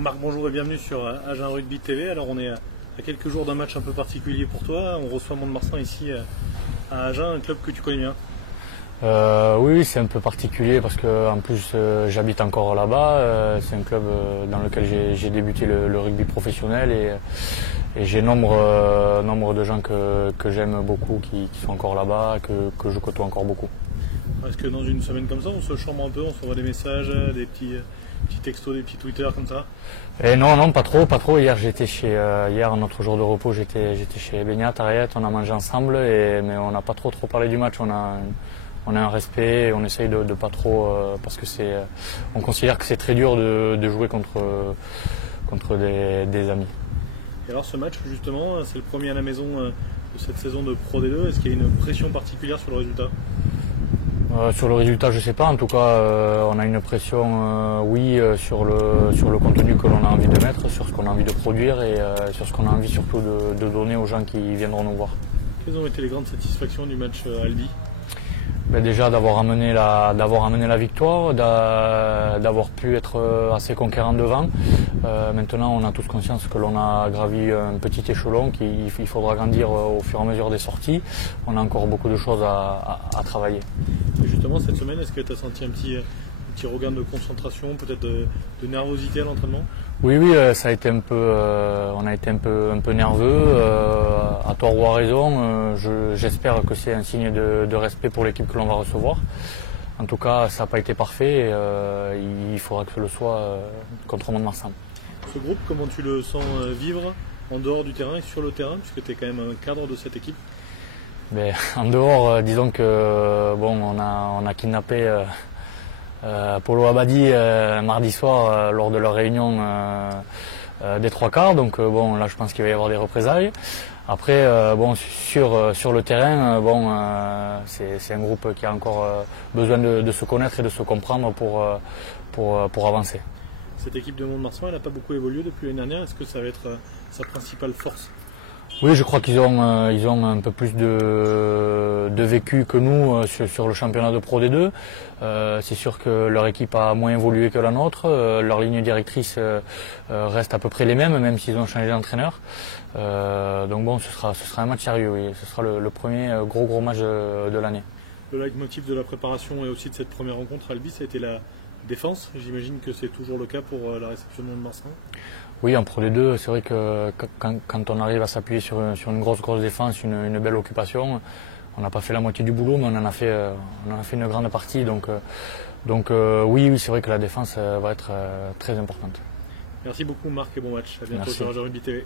Marc, bonjour et bienvenue sur Agen Rugby TV. Alors on est à quelques jours d'un match un peu particulier pour toi. On reçoit Mont-de-Marsan ici à Agen, un club que tu connais bien. Oui, c'est un peu particulier parce que en plus j'habite encore là-bas. C'est un club dans lequel j'ai débuté le rugby professionnel et j'ai nombre de gens que j'aime beaucoup qui sont encore là-bas, que je côtoie encore beaucoup. Est-ce que dans une semaine comme ça, on se chambre un peu, on s'envoie des messages, des petits textos, des petits Twitter comme ça? Et non, pas trop. Hier, hier, notre jour de repos, j'étais chez Beignat, Ariette, on a mangé ensemble, mais on n'a pas trop parlé du match. On a un respect, et on essaye de pas trop, parce que on considère que c'est très dur de jouer contre des amis. Et alors ce match, justement, c'est le premier à la maison de cette saison de Pro D2. Est-ce qu'il y a une pression particulière sur le résultat? Sur le résultat, je sais pas. En tout cas, on a une pression, sur le contenu que l'on a envie de mettre, sur ce qu'on a envie de produire et sur ce qu'on a envie surtout de donner aux gens qui viendront nous voir. Quelles ont été les grandes satisfactions du match à Albi? Déjà d'avoir amené la victoire, d'avoir pu être assez conquérant devant. Maintenant, on a tous conscience que l'on a gravi un petit échelon, qu'il faudra grandir au fur et à mesure des sorties. On a encore beaucoup de choses à travailler. Et justement, cette semaine, est-ce que tu as senti un petit regain de concentration, peut-être de nervosité à l'entraînement? Oui, ça a été on a été un peu nerveux, à tort ou à raison. J'espère que c'est un signe de respect pour l'équipe que l'on va recevoir. En tout cas, ça n'a pas été parfait. Il faudra que ce le soit contre Mont-de-Marsan. Ce groupe, comment tu le sens vivre en dehors du terrain et sur le terrain, puisque tu es quand même un cadre de cette équipe? En dehors, disons que on a kidnappé Polo Abadi mardi soir lors de leur réunion des trois quarts. Donc là, je pense qu'il va y avoir des représailles. Après, sur le terrain, c'est un groupe qui a encore besoin de se connaître et de se comprendre pour avancer. Cette équipe de Mont-de-Marsan, elle n'a pas beaucoup évolué depuis l'année dernière. Est-ce que ça va être sa principale force? Oui, je crois qu'ils ont un peu plus de vécu que nous sur le championnat de Pro D2. C'est sûr que leur équipe a moins évolué que la nôtre. Leur ligne directrice reste à peu près les mêmes s'ils ont changé d'entraîneur. Donc ce sera un match sérieux, oui. Ce sera le premier gros match de l'année. Le leitmotiv de la préparation et aussi de cette première rencontre à Albi, ça a été la défense. J'imagine que c'est toujours le cas pour la réception de Mont-de-Marsan. Oui, en Pro D2, c'est vrai que quand on arrive à s'appuyer sur une grosse défense, une belle occupation, on n'a pas fait la moitié du boulot, mais on en a fait une grande partie. Donc oui, c'est vrai que la défense va être très importante. Merci beaucoup Marc et bon match. À bientôt. Merci. Sur Agen Rugby TV.